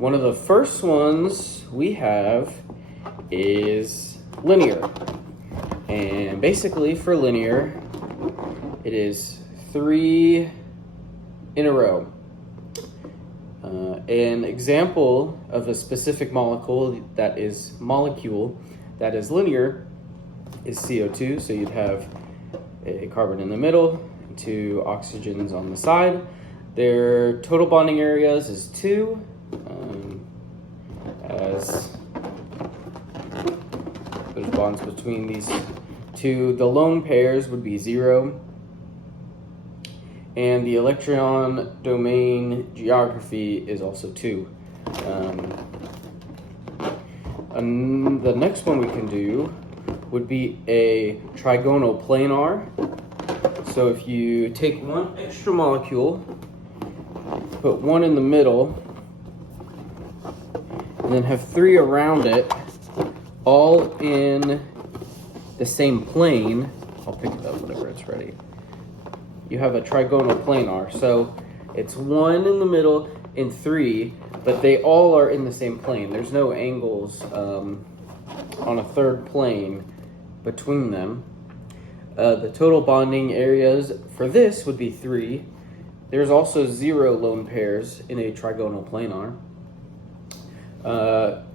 One of the first ones we have is linear. And basically for linear, it is 3 in a row. An example of a specific molecule that is linear is CO2. So you'd have a carbon in the middle, 2 oxygens on the side. Their total bonding areas is 2. As there's bonds between these 2, the lone pairs would be 0. And the electron domain geography is also 2. And the next one we can do would be a trigonal planar. So if you take one extra molecule, put one in the middle, and then have 3 around it, all in the same plane. I'll pick it up whenever it's ready. You have a trigonal planar. So it's 1 in the middle and 3, but they all are in the same plane. There's no angles on a third plane between them. The total bonding areas for this would be 3. There's also 0 lone pairs in a trigonal planar.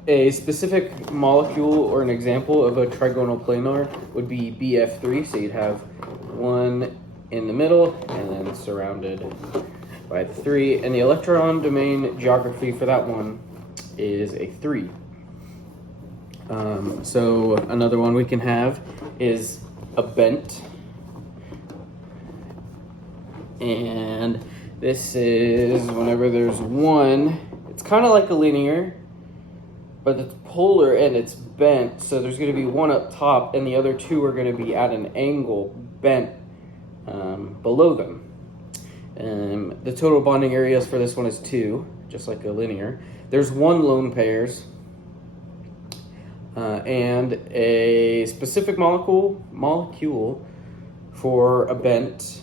A specific molecule or an example of a trigonal planar would be BF3. So you'd have 1 in the middle and then surrounded by the 3. And the electron domain geography for that one is a 3. So another one we can have is a bent. And this is whenever there's 1, it's kind of like a linear, but it's polar and it's bent. So there's going to be 1 up top and the other 2 are going to be at an angle bent below them. The total bonding areas for this one is 2, just like a linear. There's 1 lone pairs and a specific molecule for a bent.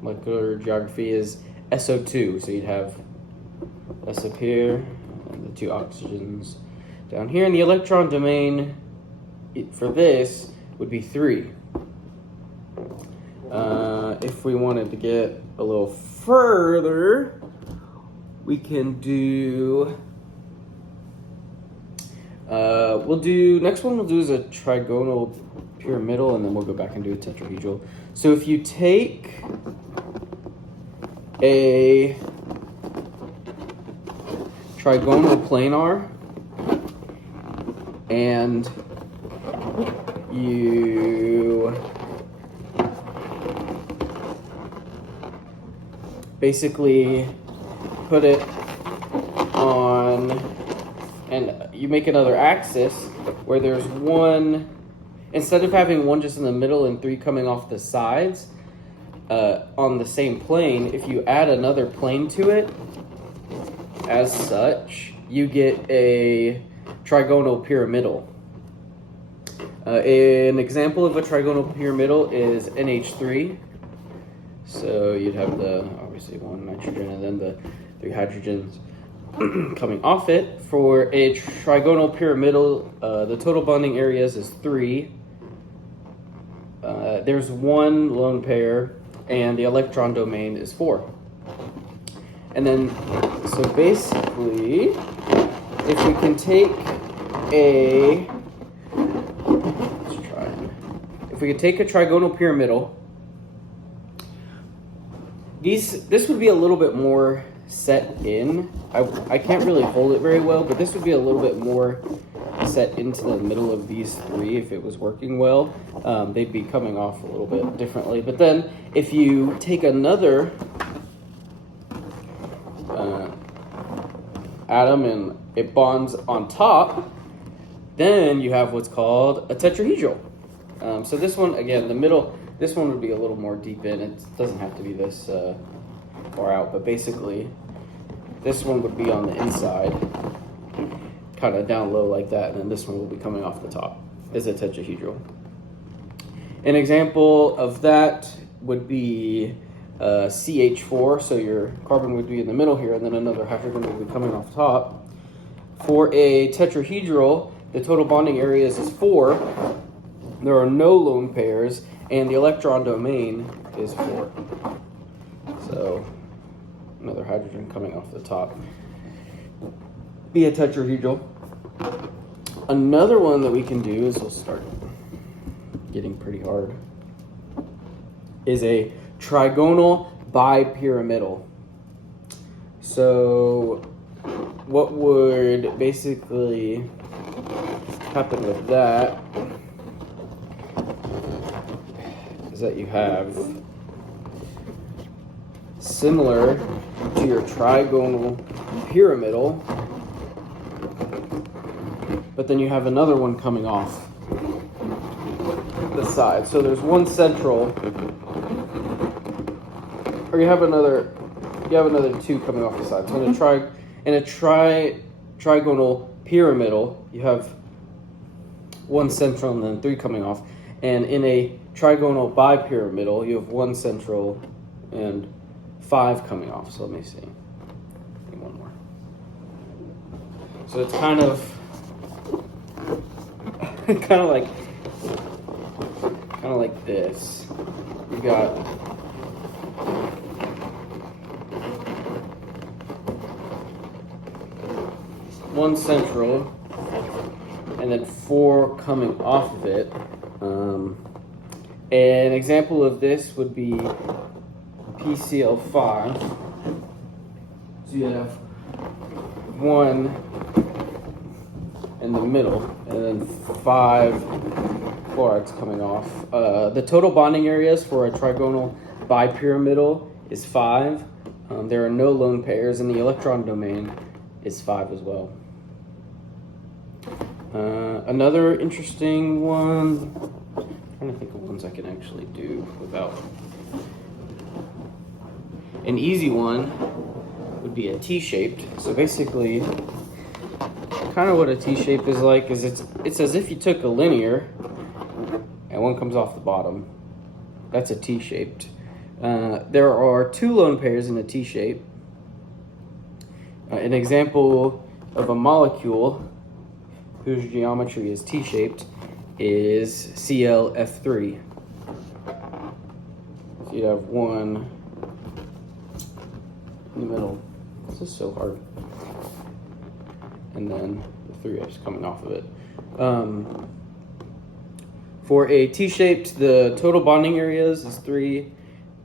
Molecular geography is SO2. So you'd have S up here and the 2 oxygens down here. And the electron domain for this would be 3. If we wanted to get a little further, we can do, next one we'll do is a trigonal pyramidal, and then we'll go back and do a tetrahedral. So if you take a trigonal planar and you basically put it on, and you make another axis where there's 1, instead of having 1 just in the middle and 3 coming off the sides on the same plane, if you add another plane to it, as such, you get a trigonal pyramidal. An example of a trigonal pyramidal is NH3. So you'd have obviously 1 nitrogen and then the 3 hydrogens coming off it. For a trigonal pyramidal, the total bonding areas is 3. There's 1 lone pair, and the electron domain is 4. And then, so basically, if we can take if we could take a trigonal pyramidal, this would be a little bit more set in. I can't really hold it very well, but this would be a little bit more set into the middle of these 3 if it was working well. They'd be coming off a little bit differently. But then if you take another atom and it bonds on top, then you have what's called a tetrahedral. So this one, again, the middle, this one would be a little more deep in. It doesn't have to be this far out, but basically this one would be on the inside, kind of down low like that, and then this one will be coming off the top, is a tetrahedral. An example of that would be CH4, so your carbon would be in the middle here, and then another hydrogen would be coming off top. For a tetrahedral, the total bonding areas is 4. There are no lone pairs, and the electron domain is 4. So another hydrogen coming off the top. Be a tetrahedral. Another one that we can do is, we'll start getting pretty hard, is a trigonal bipyramidal. So what would basically happen with that is that you have, similar to your trigonal pyramidal, but then you have another one coming off the side. So there's one central, or you have another 2 coming off the side. So in a trigonal pyramidal, you have one central and then 3 coming off. And in a trigonal bipyramidal, you have 1 central and 5 coming off. So let me see. One more. So it's kind of like this. You got one central and then 4 coming off of it. An example of this would be PCl5. So you have 1 in the middle and then 5 chlorides coming off. The total bonding areas for a trigonal bipyramidal is 5. There are no lone pairs, and the electron domain is 5 as well. Another interesting one, I'm trying to think of ones I can actually do without. An easy one would be a T-shaped. So basically, kind of what a T-shape is like is it's as if you took a linear and one comes off the bottom. That's a T-shaped. There are 2 lone pairs in a T-shape. An example of a molecule whose geometry is T-shaped is ClF3. So you have 1 in the middle. This is so hard. And then the 3 is coming off of it. For a T-shaped, the total bonding areas is 3.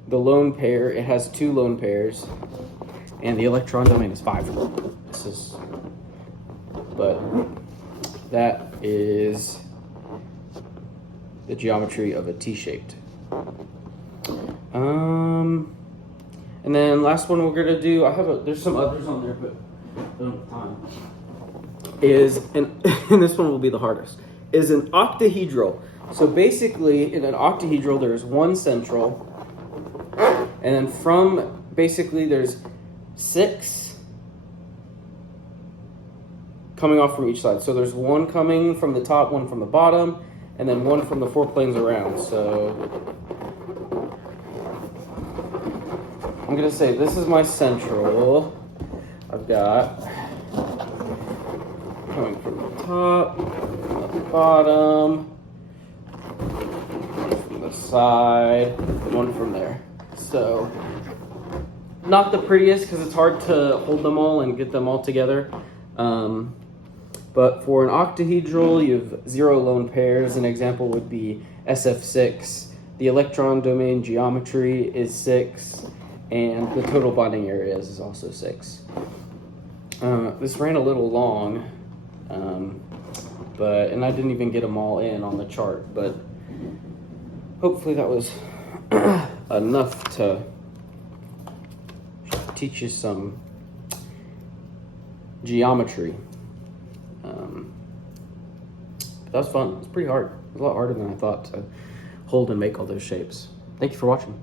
The lone pair, it has 2 lone pairs, and the electron domain is 5. But that is the geometry of a T-shaped. And then last one we're gonna do, there's some others on there, but I don't have time. And this one will be the hardest, is an octahedral. So basically, in an octahedral, there's 1 central, and then there's 6 coming off from each side. So there's 1 coming from the top, 1 from the bottom, and then 1 from the 4 planes around. So I'm gonna say this is my central. I've got coming from the top, from the bottom, 1 from the side, 1 from there. So not the prettiest because it's hard to hold them all and get them all together. But for an octahedral, you have 0 lone pairs. An example would be SF6. The electron domain geometry is 6, and the total bonding areas is also 6. This ran a little long, and I didn't even get them all in on the chart, but hopefully that was enough to teach you some geometry. That was fun. It was pretty hard. It was a lot harder than I thought to hold and make all those shapes. Thank you for watching.